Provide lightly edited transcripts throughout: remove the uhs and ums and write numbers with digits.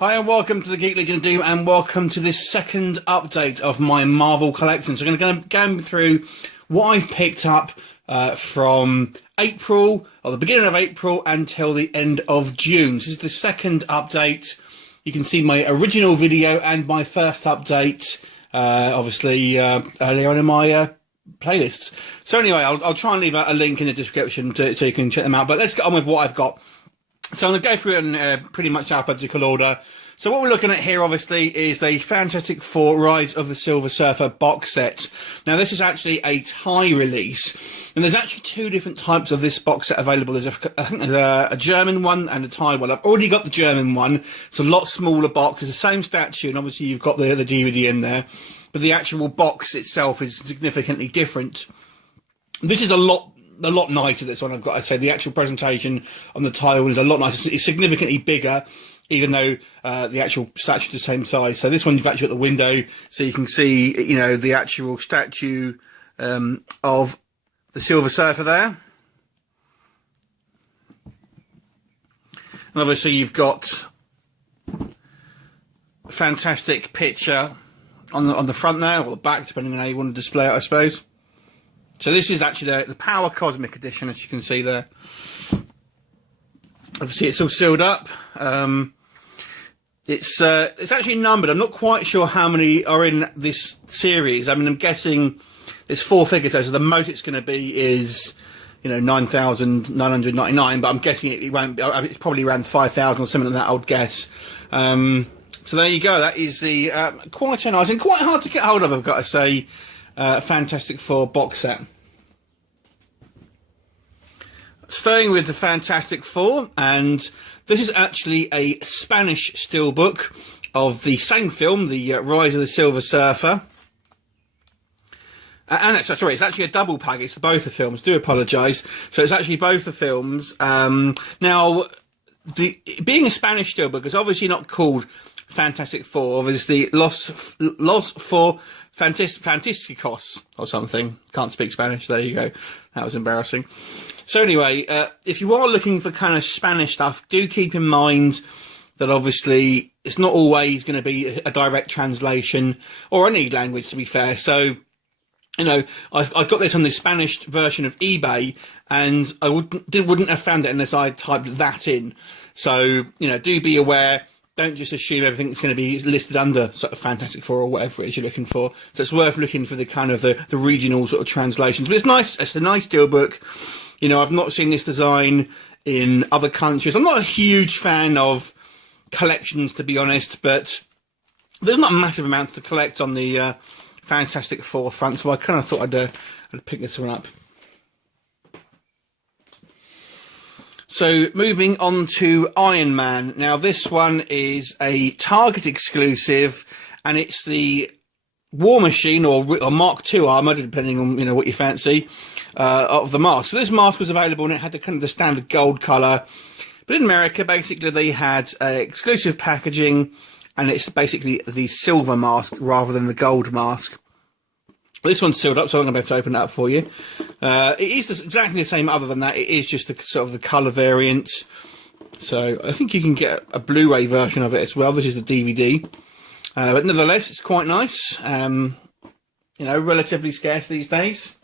Hi and welcome to the Geek Legion of Doom, and welcome to this second update of my Marvel collection. So I'm going to go through what I've picked up from April, or the beginning of April, until the end of June. This is the second update. You can see my original video and my first update, obviously, earlier on in my playlists. So anyway, I'll try and leave a link in the description so you can check them out. But let's get on with what I've got. So I'm going to go through it in pretty much alphabetical order. So what we're looking at here, obviously, is the Fantastic Four Rise of the Silver Surfer box set. Now, this is actually a tie release. And there's actually two different types of this box set available. There's I think there's a German one and a Thai one. I've already got the German one. It's a lot smaller box. It's the same statue, and obviously you've got the DVD in there. But the actual box itself is significantly different. This is a lot nicer, this one, I've got to say. The actual presentation on the Thai one is a lot nicer. It's significantly bigger, even though the actual statue is the same size. So this one, you've actually got the window, so you can see, you know, the actual statue of the Silver Surfer there. And obviously you've got a fantastic picture on the front there, or the back, depending on how you want to display it, I suppose. So this is actually the Power Cosmic Edition, as you can see there. Obviously, it's all sealed up. It's actually numbered. I'm not quite sure how many are in this series. I mean, I'm guessing there's 4 figures, so the most it's going to be is, you know, 9,999. But I'm guessing it won't. It's probably around 5,000 or something like that, I would guess. So there you go. That is the quite a nice and quite hard to get hold of, I've got to say. Fantastic Four box set. Staying with the Fantastic Four, and this is actually a Spanish steelbook of the same film, the Rise of the Silver Surfer. And it's actually a double pack. It's both the films. Do apologise. So it's actually both the films. Now, being a Spanish steelbook is obviously not called Fantastic Four. Obviously, Los Four Fantasticos or something. Can't speak Spanish. There you go. That was embarrassing. So anyway, if you are looking for kind of Spanish stuff, do keep in mind that obviously it's not always going to be a direct translation, or any language, to be fair. So, you know, I've got this on the Spanish version of eBay, and I wouldn't have found it unless I typed that in. So, you know, do be aware. Don't just assume everything's going to be listed under sort of Fantastic Four or whatever it is you're looking for. So it's worth looking for the kind of the regional sort of translations. But it's nice. It's a nice steelbook. You know, I've not seen this design in other countries. I'm not a huge fan of collections, to be honest, but there's not a massive amount to collect on the Fantastic Four front, so I kind of thought I'd pick this one up. So moving on to Iron Man. Now this one is a Target exclusive, and it's the War Machine or Mark II armour, depending on, you know, what you fancy, of the mask. So this mask was available, and it had the kind of the standard gold colour. But in America, basically, they had exclusive packaging, and it's basically the silver mask rather than the gold mask. This one's sealed up, so I'm going to be able to open it up for you. It is exactly the same. Other than that, it is just the sort of the colour variant. So I think you can get a Blu-ray version of it as well. This is the DVD, but nevertheless, it's quite nice. You know, relatively scarce these days.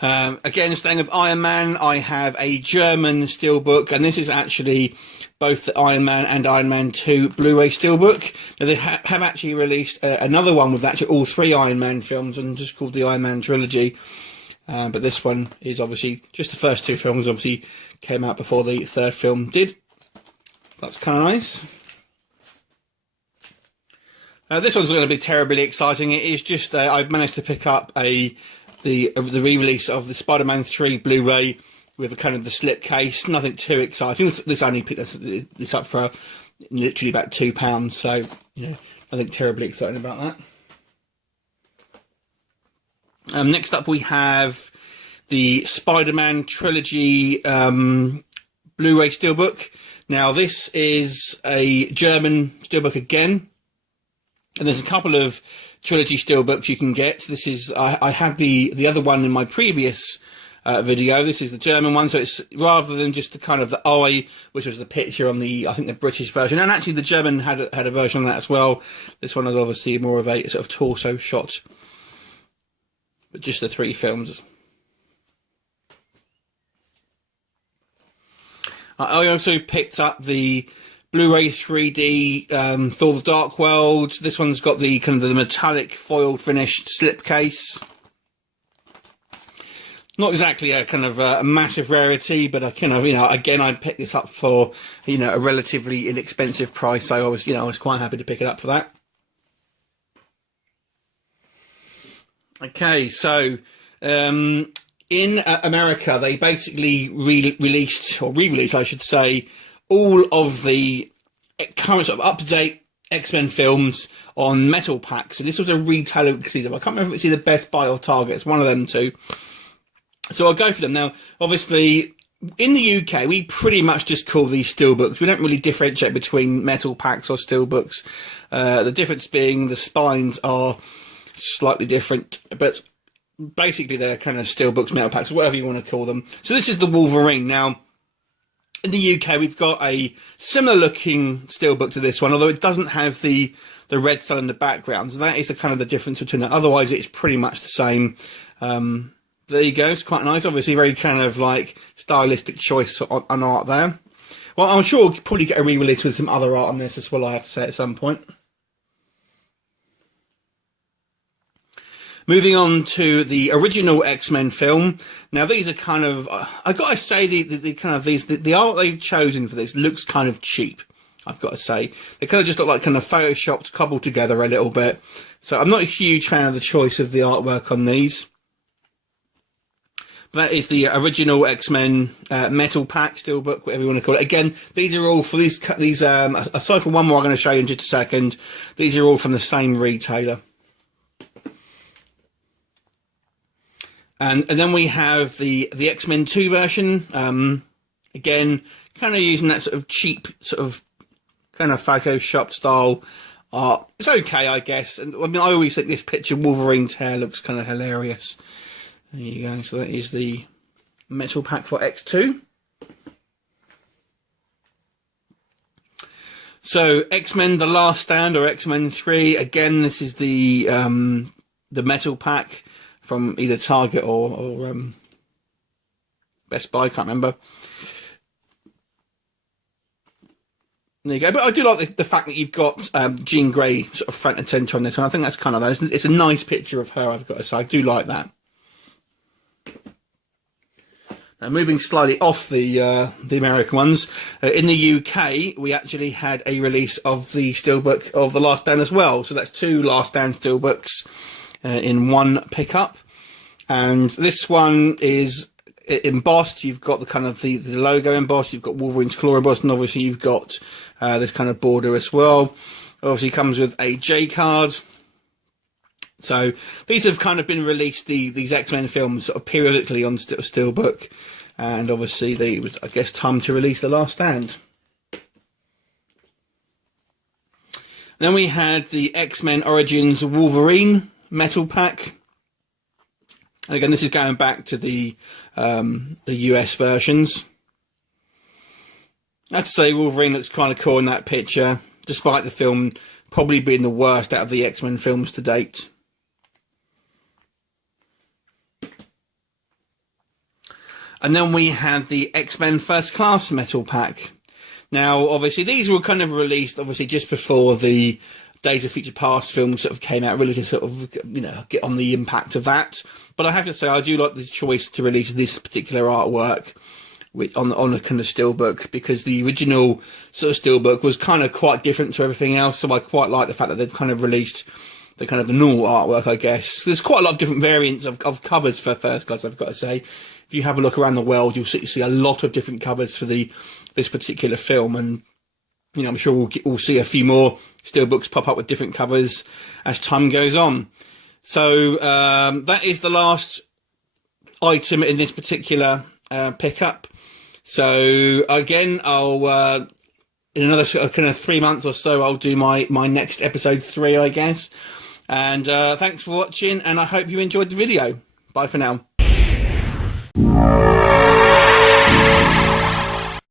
Again, staying with Iron Man, I have a German steelbook, and this is actually both the Iron Man and Iron Man 2 Blu-ray steelbook. Now, they have actually released another one with actually all 3 Iron Man films, and just called the Iron Man Trilogy. But this one is obviously just the first 2 films. Obviously, came out before the 3rd film did. That's kind of nice. This one's not going to be terribly exciting. It is just I've managed to pick up the re-release of the Spider-Man 3 Blu-ray with a kind of the slip case. Nothing too exciting. This only picked this up for literally about £2, so, you know, nothing terribly exciting about that. Next up we have the Spider-Man Trilogy Blu-ray steelbook. Now this is a German steelbook again, and there's a couple of trilogy steelbooks you can get. This is I had the other one in my previous video. This is the German one, so it's rather than just the kind of the eye, which was the picture on the, I think, the British version, and actually the German had a version of that as well. This one is obviously more of a sort of torso shot, but just the 3 films. I also picked up the Blu-ray 3D Thor: The Dark World. This one's got the kind of the metallic foil finished slipcase. Not exactly a kind of a massive rarity, but I kind of, again, I picked this up for, a relatively inexpensive price. So I was, I was quite happy to pick it up for that. Okay, so in America, they basically re-released, I should say, all of the current sort of up-to-date X-Men films on metal packs. So this was a retailer exclusive. I can't remember if it's either Best Buy or Target. It's one of them two. So I'll go for them. Now, obviously, in the UK, we pretty much just call these steelbooks. We don't really differentiate between metal packs or steelbooks. The difference being the spines are slightly different, but basically they're kind of steelbooks, metal packs, whatever you want to call them. So this is the Wolverine. Now, in the UK, we've got a similar looking steelbook to this one, although it doesn't have the red sun in the background. So that is the kind of the difference between that. Otherwise, it's pretty much the same. There you go. It's quite nice. Obviously, very kind of like stylistic choice on art there. Well, I'm sure we'll probably get a re-release with some other art on this as well, I have to say, at some point. Moving on to the original X-Men film. Now, these are kind of, I've got to say, the art they've chosen for this looks kind of cheap, I've got to say. They kind of just look like kind of photoshopped, cobbled together a little bit. So I'm not a huge fan of the choice of the artwork on these. That is the original X-Men metal pack, steelbook, whatever you want to call it. Again, these are all for these aside from one more I'm going to show you in just a second, these are all from the same retailer. And then we have the X-Men 2 version. Again, kind of using that sort of cheap, sort of kind of Photoshop style art. It's okay, I guess. And I mean, I always think this picture, Wolverine's hair, looks kind of hilarious. There you go. So that is the metal pack for X2. So X-Men: The Last Stand, or X-Men 3. Again, this is the metal pack from either Target or Best Buy. Can't remember. There you go. But I do like the fact that you've got Jean Grey sort of front and centre on this one. I think that's kind of nice. It's a nice picture of her, I've got to say. I do like that. Now, moving slightly off the American ones, in the UK, we actually had a release of the steelbook of The Last Stand as well. So that's 2 Last Stand steelbooks in one pickup. And this one is embossed. You've got the kind of the logo embossed. You've got Wolverine's claw embossed, and obviously you've got this kind of border as well. Obviously comes with a J card. So these have kind of been released, these X-Men films, sort of periodically on steelbook, and obviously it was, I guess, time to release The Last Stand. Then we had the X-Men Origins Wolverine metal pack. And again, this is going back to the US versions. I have to say, Wolverine looks kind of cool in that picture, despite the film probably being the worst out of the X-Men films to date. And then we had the X-Men First Class metal pack. Now, obviously, these were kind of released, obviously, just before the Days of Future Past film sort of came out, really to sort of, get on the impact of that. But I have to say, I do like the choice to release this particular artwork on a kind of steelbook, because the original sort of steelbook was kind of quite different to everything else. So I quite like the fact that they've kind of released the kind of the normal artwork, I guess. There's quite a lot of different variants of covers for First Class, I've got to say. If you have a look around the world, you'll see a lot of different covers for this particular film, and I'm sure we'll see a few more steelbooks pop up with different covers as time goes on. So that is the last item in this particular pickup. So again, I'll in another sort of kind of 3 months or so, I'll do my next episode 3, I guess. And thanks for watching, and I hope you enjoyed the video. Bye for now. Bye.